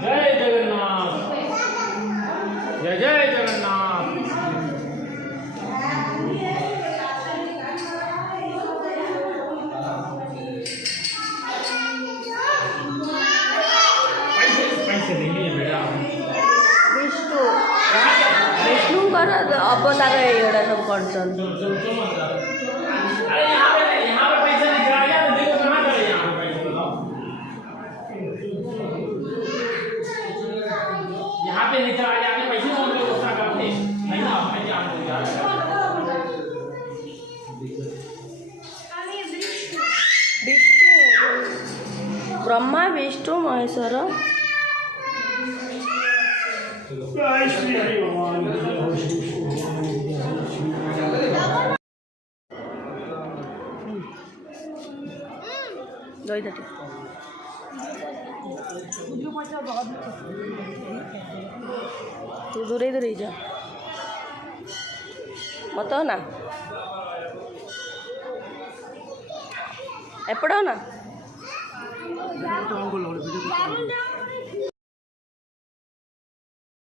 जय जगन्नाथ, जय जय जगन्नाथ। पैसे नहीं है बेटा। विष्णु विष्णुଙ୍କର ଅବତାର ଏଇଗୁଡ଼ା ସବୁ କରୁଛନ୍ତି। अरे यहाँ पे पैसा निकला गया तो देखो कहाँ गए यहाँ पे पैसे। यहाँ पे निकला गया आपने पैसे और व्यवस्था करते नहीं ना मैं क्या विष्णु ब्रह्मा विष्णु महेश्वर तू दूरे दूरे जा बताओ ना एपड़ो ना